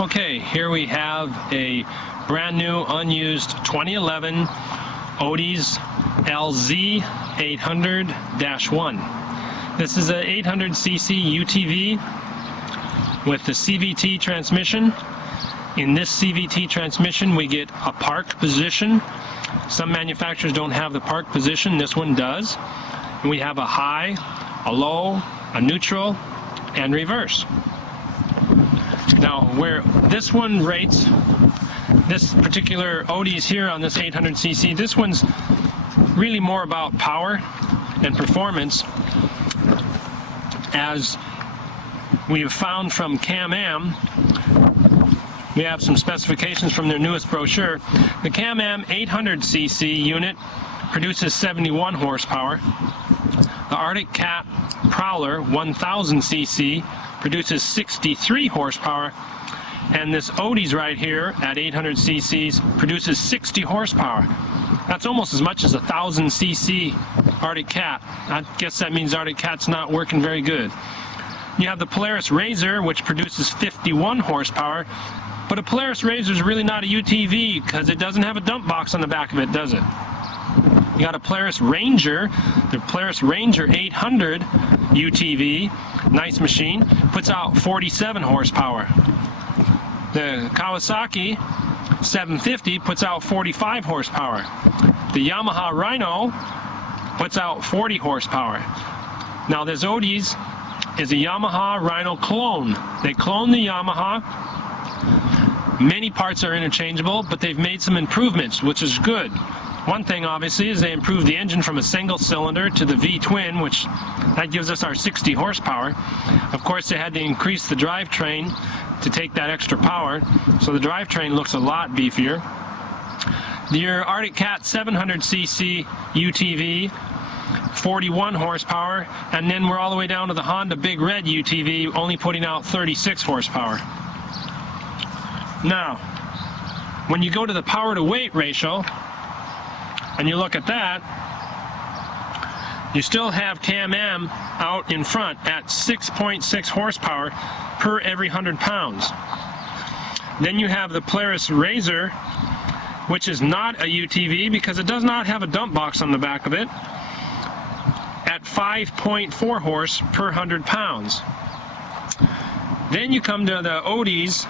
Okay, here we have a brand new unused 2011 Odes LZ800-1. This is a 800cc UTV with the CVT transmission. In this CVT transmission we get a park position. Some manufacturers don't have the park position, this one does. And we have a high, a low, a neutral, and reverse. Now, where this one rates, this particular Odes here on this 800cc, this one's really more about power and performance, as we have found from Can-Am. We have some specifications from their newest brochure. The Can-Am 800cc unit produces 71 horsepower. The Arctic Cat Prowler 1000cc produces 63 horsepower, and this Odes right here at 800 cc's produces 60 horsepower. That's almost as much as a 1000cc Arctic Cat. I guess that means Arctic Cat's not working very good. You have the Polaris Razor, which produces 51 horsepower, but a Polaris Razor is really not a UTV because it doesn't have a dump box on the back of it, does it? You got a Polaris Ranger, the Polaris Ranger 800 UTV, nice machine, puts out 47 horsepower. The Kawasaki 750 puts out 45 horsepower. The Yamaha Rhino puts out 40 horsepower. Now this Odes is a Yamaha Rhino clone. They clone the Yamaha. Many parts are interchangeable, but they've made some improvements, which is good. One thing, obviously, is they improved the engine from a single cylinder to the V-twin, which that gives us our 60 horsepower. Of course, they had to increase the drivetrain to take that extra power, so the drivetrain looks a lot beefier. Your Arctic Cat 700cc UTV, 41 horsepower, and then we're all the way down to the Honda Big Red UTV, only putting out 36 horsepower. Now, when you go to the power to weight ratio, and you look at that, you still have Can-Am out in front at 6.6 horsepower per every 100 pounds. Then you have the Polaris Razor, which is not a UTV because it does not have a dump box on the back of it, at 5.4 horse per 100 pounds. Then you come to the Odes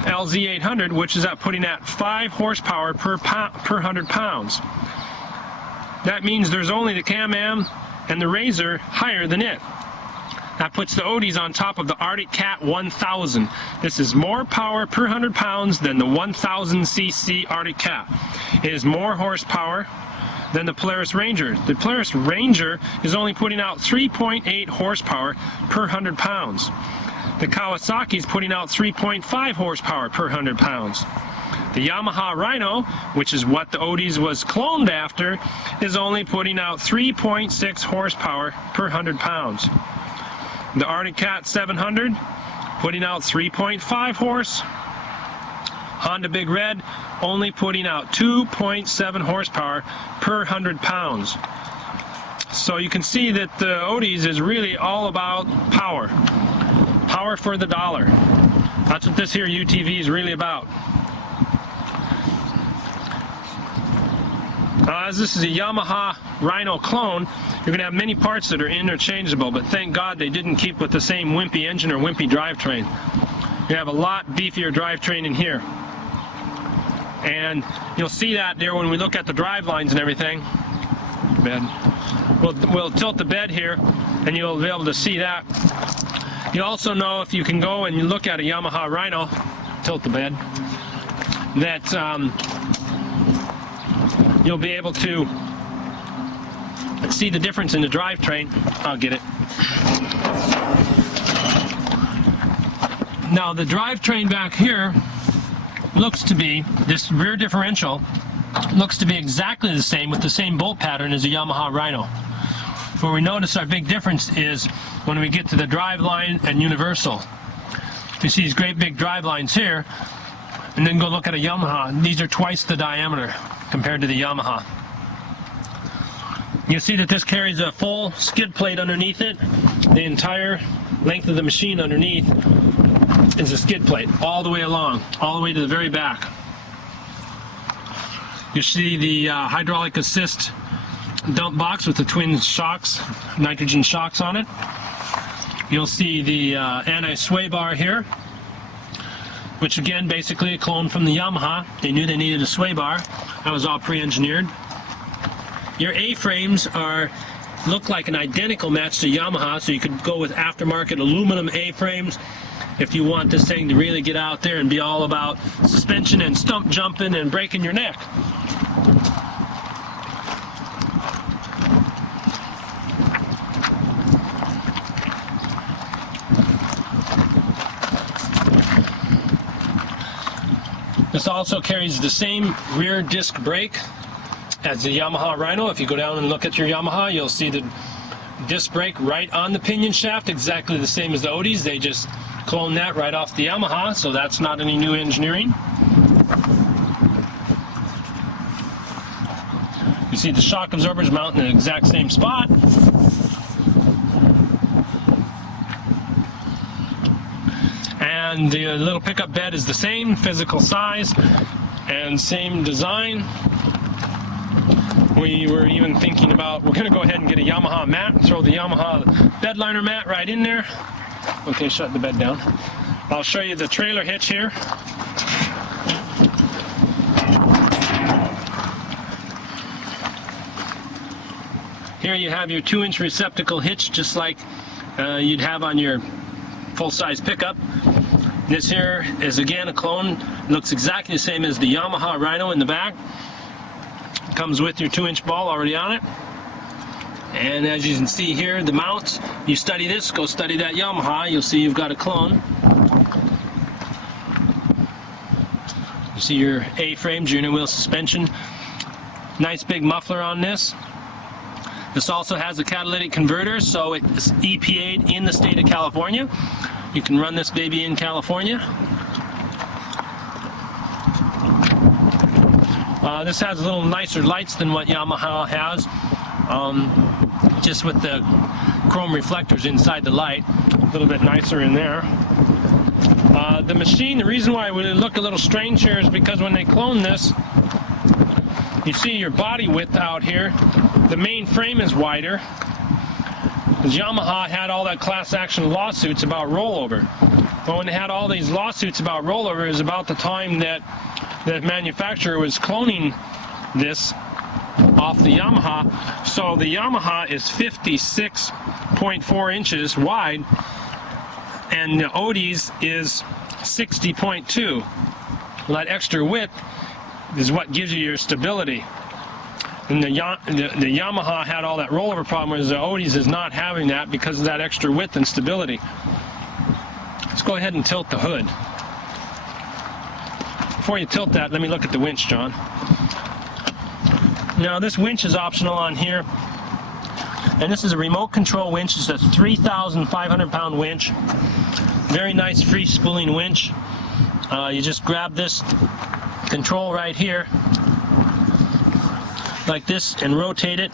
LZ800, which is putting at 5 horsepower per 100 pounds. That means there's only the Can-Am and the Razor higher than it. That puts the Odes on top of the Arctic Cat 1000. This is more power per 100 pounds than the 1000cc Arctic Cat. It is more horsepower than the Polaris Ranger. The Polaris Ranger is only putting out 3.8 horsepower per 100 pounds. The Kawasaki is putting out 3.5 horsepower per 100 pounds. The Yamaha Rhino, which is what the Odes was cloned after, is only putting out 3.6 horsepower per 100 pounds. The Arctic Cat 700 putting out 3.5 horse. Honda Big Red only putting out 2.7 horsepower per 100 pounds. So you can see that the Odes is really all about power. Power for the dollar. That's what this here UTV is really about. As this is a Yamaha Rhino clone, you're going to have many parts that are interchangeable, but thank God they didn't keep with the same wimpy engine or wimpy drivetrain. You have a lot beefier drivetrain in here. And you'll see that there when we look at the drive lines and everything. We'll tilt the bed here, and you'll be able to see that. You also know, if you can go and you look at a Yamaha Rhino, tilt the bed, that you'll be able to see the difference in the drivetrain. I'll get it. Now the drivetrain back here looks to be, this rear differential looks to be exactly the same with the same bolt pattern as a Yamaha Rhino. Where we notice our big difference is when we get to the drive line and universal. You see these great big drive lines here, and then go look at a Yamaha. These are twice the diameter compared to the Yamaha. You'll see that this carries a full skid plate underneath it, the entire length of the machine underneath. is a skid plate all the way along, all the way to the very back. You see the hydraulic assist dump box with the twin shocks, nitrogen shocks on it. You'll see the anti-sway bar here, which again, basically a clone from the Yamaha. They knew they needed a sway bar. That was all pre-engineered. Your A-frames look like an identical match to Yamaha, so you could go with aftermarket aluminum A-frames if you want this thing to really get out there and be all about suspension and stump jumping and breaking your neck. This also carries the same rear disc brake as the Yamaha Rhino. If you go down and look at your Yamaha, you'll see the disc brake right on the pinion shaft, exactly the same as the Odes. They just cloned that right off the Yamaha, so that's not any new engineering. You see the shock absorbers mount in the exact same spot. And the little pickup bed is the same physical size and same design. We were even thinking about, we're going to go ahead and get a Yamaha mat, throw the Yamaha bed liner mat right in there. Okay, shut the bed down. I'll show you the trailer hitch here. Here you have your 2-inch receptacle hitch, just like you'd have on your full-size pickup. This here is again a clone, looks exactly the same as the Yamaha Rhino in the back. Comes with your 2-inch ball already on it. And as you can see here, the mounts, you study this, go study that Yamaha, you'll see you've got a clone. You see your A-frames, your inner wheel suspension. Nice big muffler on this. This also has a catalytic converter, so it's EPA'd in the state of California. You can run this baby in California. This has a little nicer lights than what Yamaha has, just with the chrome reflectors inside the light, a little bit nicer in there. The machine, the reason why it would look a little strange here is because when they clone this, you see your body width out here, the main frame is wider. Because Yamaha had all that class action lawsuits about rollover. But when they had all these lawsuits about rollover, is about the time that the manufacturer was cloning this off the Yamaha. So the Yamaha is 56.4 inches wide, and the Odes is 60.2. Well, that extra width is what gives you your stability. And the Yamaha had all that rollover problem, whereas the Odes is not having that because of that extra width and stability. Let's go ahead and tilt the hood. Before you tilt that, let me look at the winch, John. Now this winch is optional on here. And this is a remote control winch. It's a 3,500 pound winch. Very nice free spooling winch. You just grab this control right here, like this, and rotate it.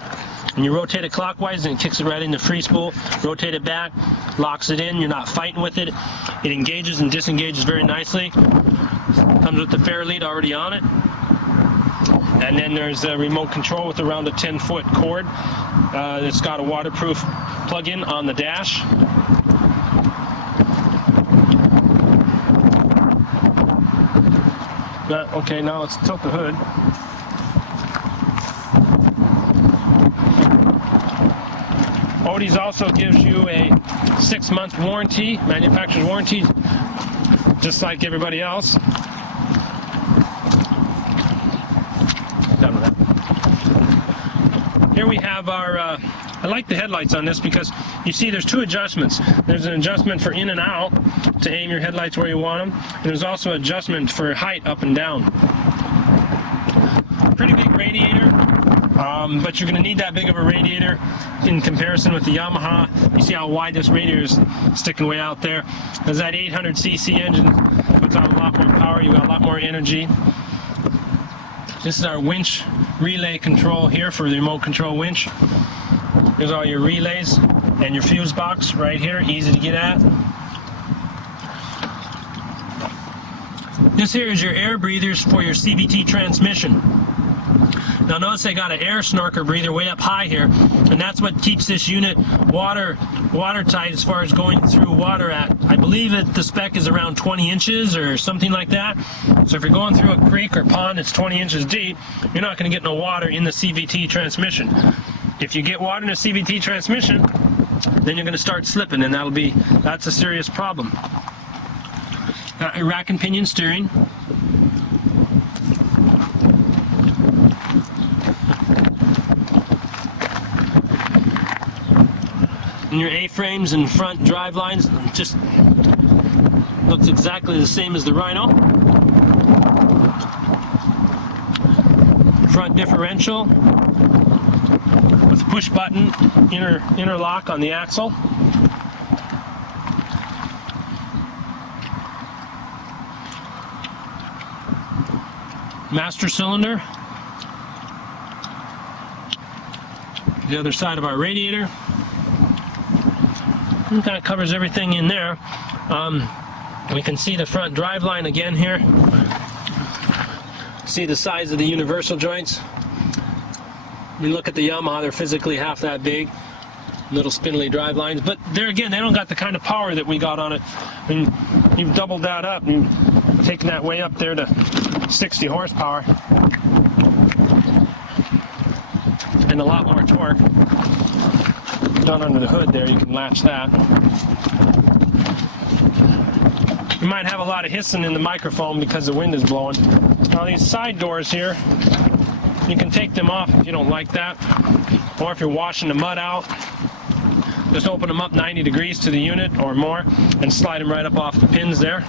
And you rotate it clockwise and it kicks it right into free spool. Rotate it back, locks it in. You're not fighting with it. It engages and disengages very nicely. Comes with the fair lead already on it. And then there's a remote control with around a 10-foot cord. It's got a waterproof plug-in on the dash. Okay, now let's tilt the hood. Odes also gives you a 6-month warranty, manufacturer's warranty, just like everybody else. Done with that. Here we have our, I like the headlights on this because you see there's 2 adjustments. There's an adjustment for in and out to aim your headlights where you want them. And there's also an adjustment for height up and down. Pretty big radiator. But you're going to need that big of a radiator in comparison with the Yamaha. You see how wide this radiator is sticking way out there. There's that 800cc engine, puts out a lot more power, you got a lot more energy. This is our winch relay control here for the remote control winch. There's all your relays and your fuse box right here, easy to get at. This here is your air breathers for your CVT transmission. Now notice they got an air snorker breather way up high here, and that's what keeps this unit watertight as far as going through water at, I believe the spec is around 20 inches or something like that. So if you're going through a creek or pond that's 20 inches deep, you're not going to get no water in the CVT transmission. If you get water in a CVT transmission, then you're going to start slipping, and that's a serious problem. Rack and pinion steering. And your A-frames and front drive lines just looks exactly the same as the Rhino. Front differential with push button interlock on the axle. Master cylinder. The other side of our radiator. It kind of covers everything in there. We can see the front drive line again here. See the size of the universal joints. We look at the Yamaha, they're physically half that big. Little spindly drive lines, but there again, they don't got the kind of power that we got on it. I mean, you've doubled that up and taken that way up there to 60 horsepower. And a lot more torque. Down under the hood there, you can latch that. You might have a lot of hissing in the microphone because the wind is blowing. Now these side doors here, you can take them off if you don't like that. Or if you're washing the mud out, just open them up 90 degrees to the unit or more and slide them right up off the pins there.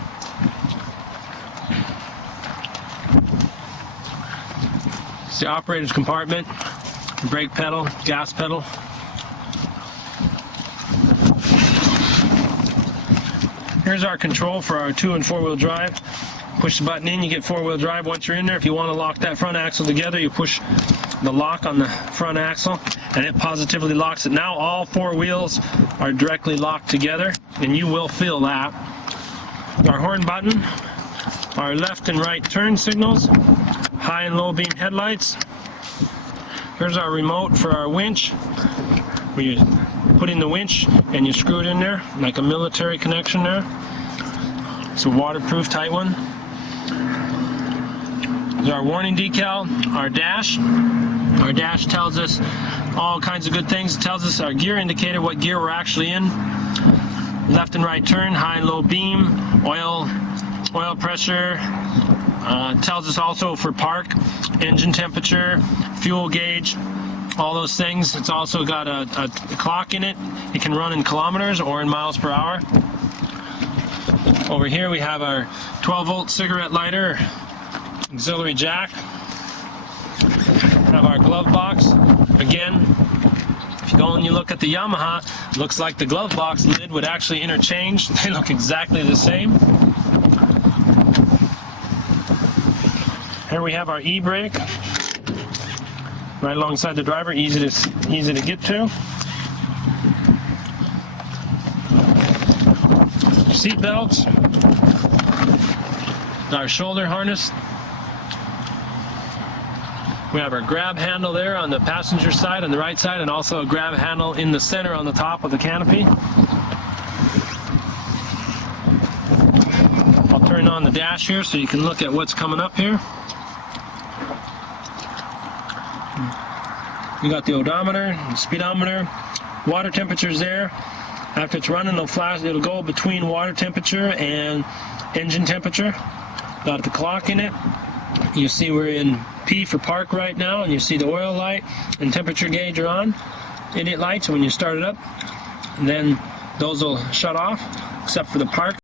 It's the operator's compartment, brake pedal, gas pedal. Here's our control for our 2- and 4-wheel drive. Push the button in, you get 4-wheel drive once you're in there. If you want to lock that front axle together, you push the lock on the front axle and it positively locks it. Now all 4 wheels are directly locked together, and you will feel that. Our horn button, our left and right turn signals, high and low beam headlights. Here's our remote for our winch. We put in the winch and you screw it in there like a military connection there. It's a waterproof tight one. There's our warning decal, our dash. Our dash tells us all kinds of good things. It tells us our gear indicator, what gear we're actually in. Left and right turn, high and low beam, oil pressure. Tells us also for park, engine temperature, fuel gauge, all those things. It's also got a clock in it. It can run in kilometers or in miles per hour. Over here we have our 12-volt cigarette lighter, auxiliary jack. Have our glove box. Again, if you go and you look at the Yamaha, it looks like the glove box lid would actually interchange. They look exactly the same. Here we have our e-brake right alongside the driver, easy to get to. Seat belts, our shoulder harness. We have our grab handle there on the passenger side, on the right side, and also a grab handle in the center on the top of the canopy. I'll turn on the dash here so you can look at what's coming up here. We got the odometer, the speedometer, water temperature's there. After it's running, it'll go between water temperature and engine temperature. Got the clock in it. You see we're in P for park right now, and you see the oil light and temperature gauge are on. Idiot lights when you start it up. And then those will shut off, except for the park.